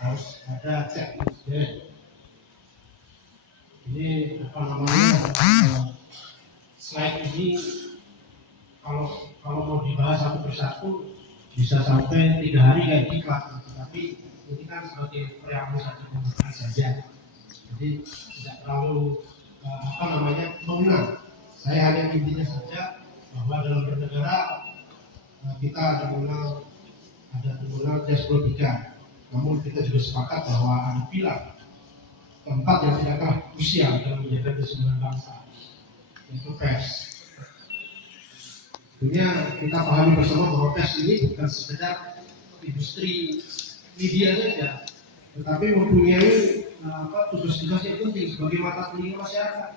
harus ada checklist. Ini apa namanya, slide ini kalau mau dibahas satu persatu bisa sampai 3 hari kayak diklat, tapi ini kan sebagai preambul satu pembukaan saja, jadi tidak terlalu apa namanya mengenal. Saya hanya intinya saja bahwa dalam bernegara kita ada mengenal despotika, namun kita juga sepakat bahwa ada pilar keempat yang tidak kalah krusial dalam menjaga keseimbangan bangsa, yaitu pers. Tentunya kita pahami bersama bahwa pers ini bukan sekedar industri media saja, tetapi mempunyai tugas-tugas yang penting sebagai mata telinga masyarakat.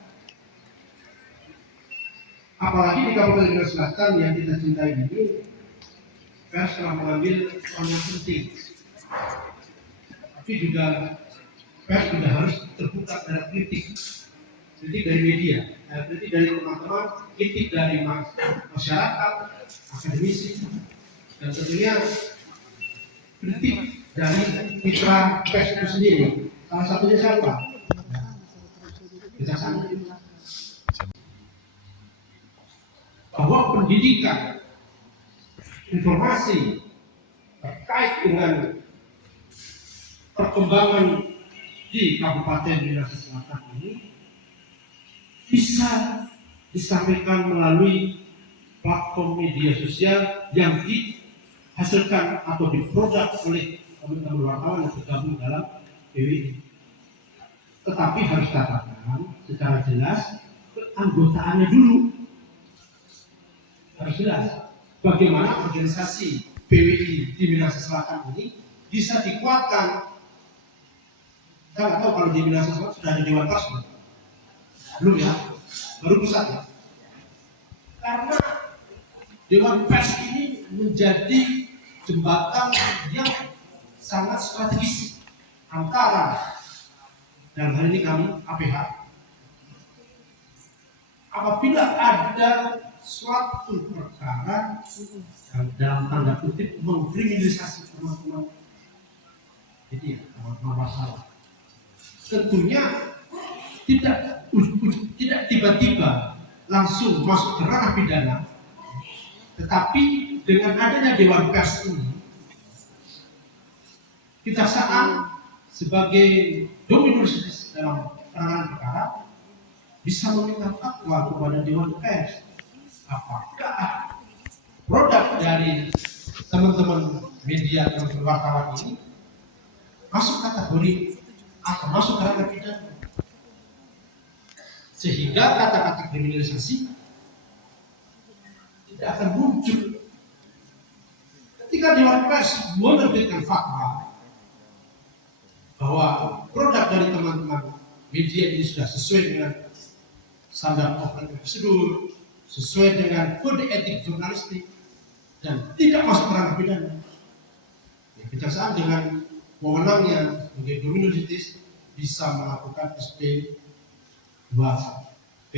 Apalagi di Kabupaten Tangerang Selatan yang kita cintai ini, pers telah mengambil peran yang penting. Tapi juga pers juga harus terbuka terhadap kritik dari media, kritik dari teman-teman, kritik dari masyarakat, akademisi, dan tentunya kritik dari mitra pers itu sendiri. Salah satunya siapa? Kita sanggup bahwa pendidikan informasi terkait dengan perkembangan di Kabupaten Minahasa Selatan ini bisa disampaikan melalui platform media sosial yang dihasilkan atau diproduk oleh teman-teman wartawan yang tergabung dalam PWI. Tetapi harus katakan secara jelas keanggotaannya dulu harus jelas. Bagaimana organisasi PWI di Minahasa Selatan ini bisa dikuatkan. Saya nggak tahu kalau di Minahasa Selatan sudah ada Dewan Pers belum ya, baru pusat ya. Karena Dewan Pers ini menjadi jembatan yang sangat strategis antara, dalam hal ini kami APH, apabila ada suatu perkara dalam tanda kutip mengkriminalisasi teman-teman, jadi teman-teman masalah, tentunya tidak tiba-tiba langsung masuk ke ranah pidana, tetapi dengan adanya Dewan Pers ini, kejaksaan sebagai dominus dalam penanganan perkara bisa meminta fatwa kepada Dewan Pers apakah produk dari teman-teman media dan wartawan ini masuk kategori atau masuk ke ranah pidana, sehingga kata-kata kriminalisasi tidak akan muncul. Ketika Dewan Pers menerbitkan fatwa bahwa produk dari teman-teman media ini sudah sesuai dengan standar operatif prosedur, sesuai dengan kode etik jurnalistik, dan tidak masuk ke ranah pidana, kejaksaan dengan wewenangnya sebagai dominus litis bisa melakukan SP 2P,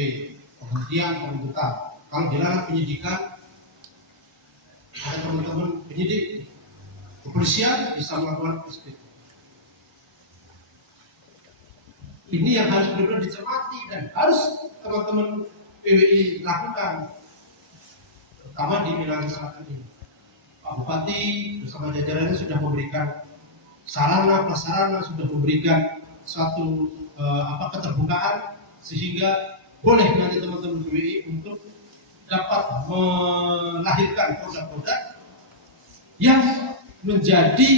penghentian penuntutan. Kalau di ranah penyidikan, ada teman-teman penyidik kepolisian bisa melakukan SP. Ini yang harus benar-benar dicermati dan harus teman-teman PWI lakukan, terutama di Minahasa Selatan ini. Pak Bupati bersama jajarannya sudah memberikan sarana prasarana, sudah memberikan suatu keterbukaan, sehingga boleh nanti teman-teman PWI untuk dapat melahirkan produk-produk yang menjadi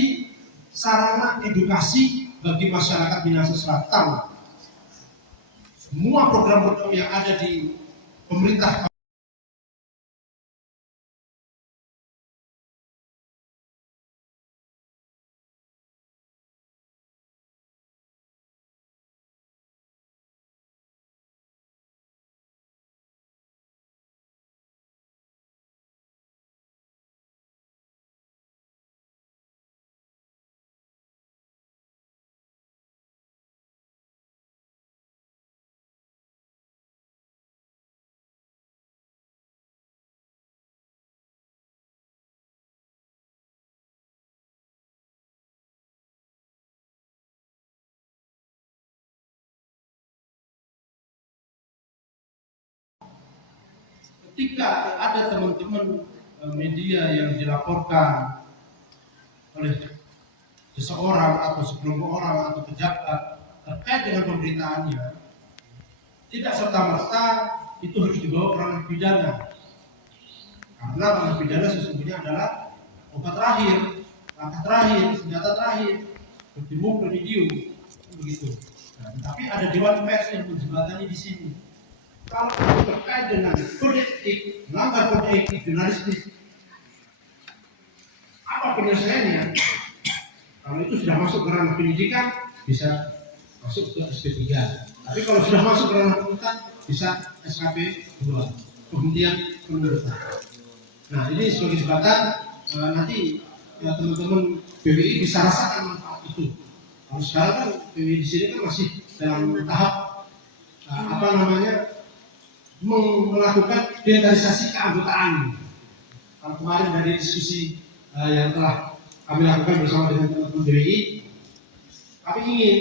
sarana edukasi bagi masyarakat Minahasa Selatan. Semua program-program yang ada di pemerintah ketika ada teman-teman media yang dilaporkan oleh seseorang atau sekelompok orang atau pejabat terkait dengan pemberitaannya, tidak serta-merta itu harus dibawa ke ranah pidana, karena ranah pidana sesungguhnya adalah obat terakhir, langkah terakhir, senjata terakhir, bertemu video begitu. Nah, tapi ada dewan pers yang menjembatani di sini. Kalau terkait dengan kode etik, melanggar kode etik jurnalistik, apa penyelesaiannya? Kalau itu sudah masuk ke ranah penyidikan, bisa masuk ke SP3. Tapi kalau sudah masuk ke ranah penuntutan, bisa SKP 2, penghentian penuntutan. Nah, ini sebagai jembatan, nanti teman-teman PWI bisa rasakan manfaat itu. Kalau sekarang kan PWI di sini kan masih dalam tahap melakukan digitalisasi keanggotaan. Kalau kemarin dari diskusi yang telah kami lakukan bersama dengan teman-teman PWI, kami ingin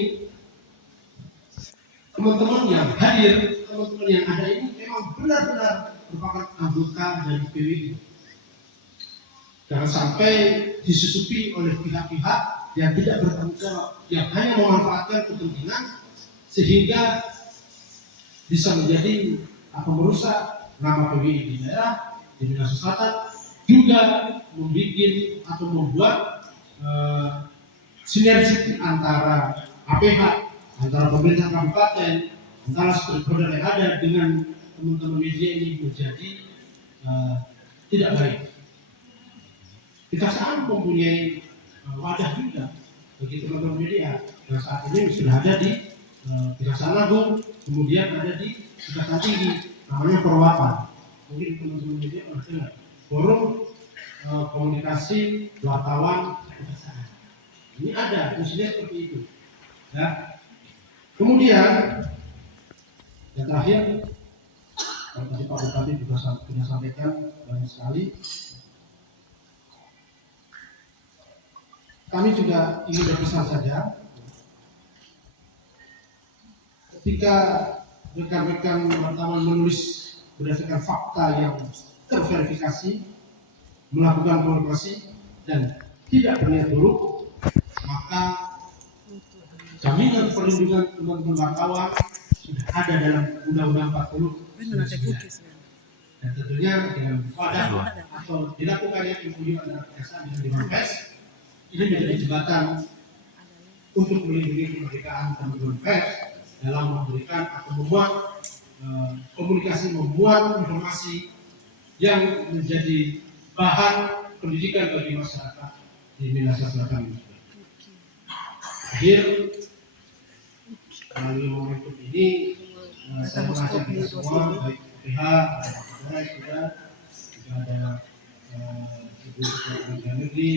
teman-teman yang hadir, teman-teman yang ada ini memang benar-benar merupakan anggota dari PWI. Jangan sampai disusupi oleh pihak-pihak yang tidak bertanggung jawab, yang hanya memanfaatkan kepentingan sehingga bisa menjadi atau merusak nama PWI di daerah, di Minahasa Selatan, juga membuat sinergi antara APH, antara pemerintah kabupaten, antara stakeholder yang ada dengan teman-teman media ini menjadi tidak baik. Kejaksaan mempunyai wadah juga bagi teman-teman media. Dan saat ini sudah ada di Kejaksaan Agung, kemudian ada di Kejaksaan Tinggi, namanya Perwapan. Mungkin teman-teman media pernah dengar. Forum komunikasi wartawan kejaksaan. Ini ada fungsinya seperti itu. Ya. Kemudian yang terakhir, tadi Pak Bupati juga sudah sampaikan banyak sekali. Kami juga ingin berpesan saja, ketika rekan-rekan wartawan menulis berdasarkan fakta yang terverifikasi, melakukan komunikasi dan tidak berniat buruk, maka jaminan perlindungan teman-teman wartawan sudah ada dalam Undang-Undang 40. Dan tentunya dengan wadah atau dilakukannya MOU antara kejaksaan dengan Dewan Pers, ini menjadi jembatan untuk melindungi kemerdekaan teman-teman pers dalam memberikan atau membuat komunikasi, membuat informasi yang menjadi bahan pendidikan bagi masyarakat di Minahasa Selatan ini. Akhir, melalui momentum ini, saya mengajak kita semua, baik PH, ada Pak Kapolres juga ada Ibu Ketua Negeri,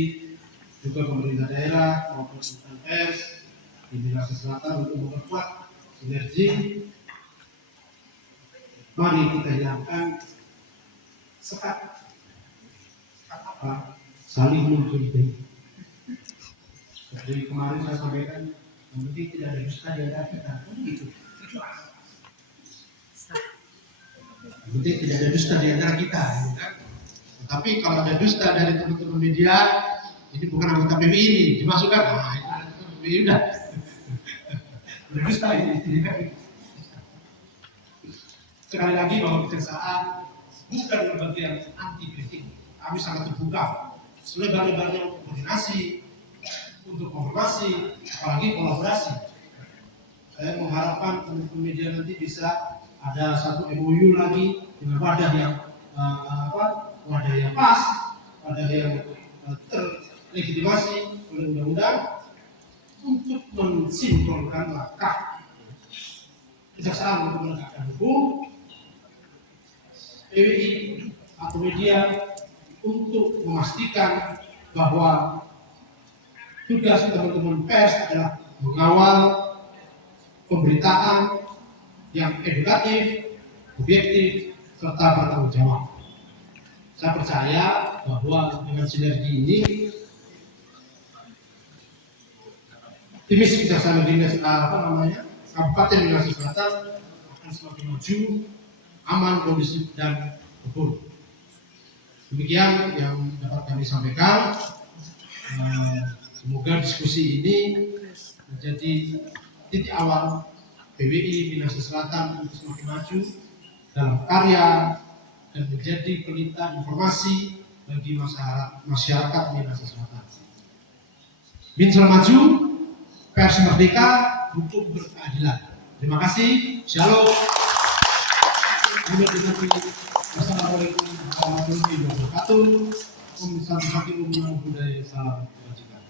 juga pemerintah daerah maupun instansi pers di Minahasa Selatan untuk memperkuat sinergi. Mari kita hilangkan sekat apa? Saling mencurigai. Jadi kemarin saya sampaikan, yang penting tidak ada dusta di antara kita. Begitu. Yang penting tidak ada dusta di antara kita. Tapi kalau ada dusta dari teman-teman media, ini bukan anggota PWI ini, dimasukkan. Nah, itu anggota PWI udah. Udah dusta ini. Sekali lagi bahwa kejaksaan bukan lembaga yang anti kritik. Kami sangat terbuka, selebar-lebarnya untuk koordinasi, untuk konfirmasi, apalagi kolaborasi. Saya mengharapkan teman-teman media nanti bisa ada satu MOU lagi dengan wadah yang wadah yang pas, wadah yang terlegitimasi oleh undang-undang untuk mensinkronkan langkah kejaksaan untuk menegakkan hukum, PWI atau media untuk memastikan bahwa tugas teman-teman pers adalah mengawal pemberitaan yang edukatif, objektif, serta bertanggung jawab. Saya percaya bahwa dengan sinergi ini, timis Kejaksaan Negeri Kabupaten Minahasa Selatan akan semakin maju, aman, kondusif dan kebun. Demikian yang dapat kami sampaikan. Semoga diskusi ini menjadi titik awal PWI Minahasa Selatan untuk semakin maju dalam karya dan menjadi pelita informasi bagi masyarakat Minahasa Selatan. Min maju, pers merdeka, hukum berkeadilan. Terima kasih. Shalom. Wassalamualaikum warahmatullahi wabarakatuh. Om Santi Om Namo Buddhaya. Salam kebajikan.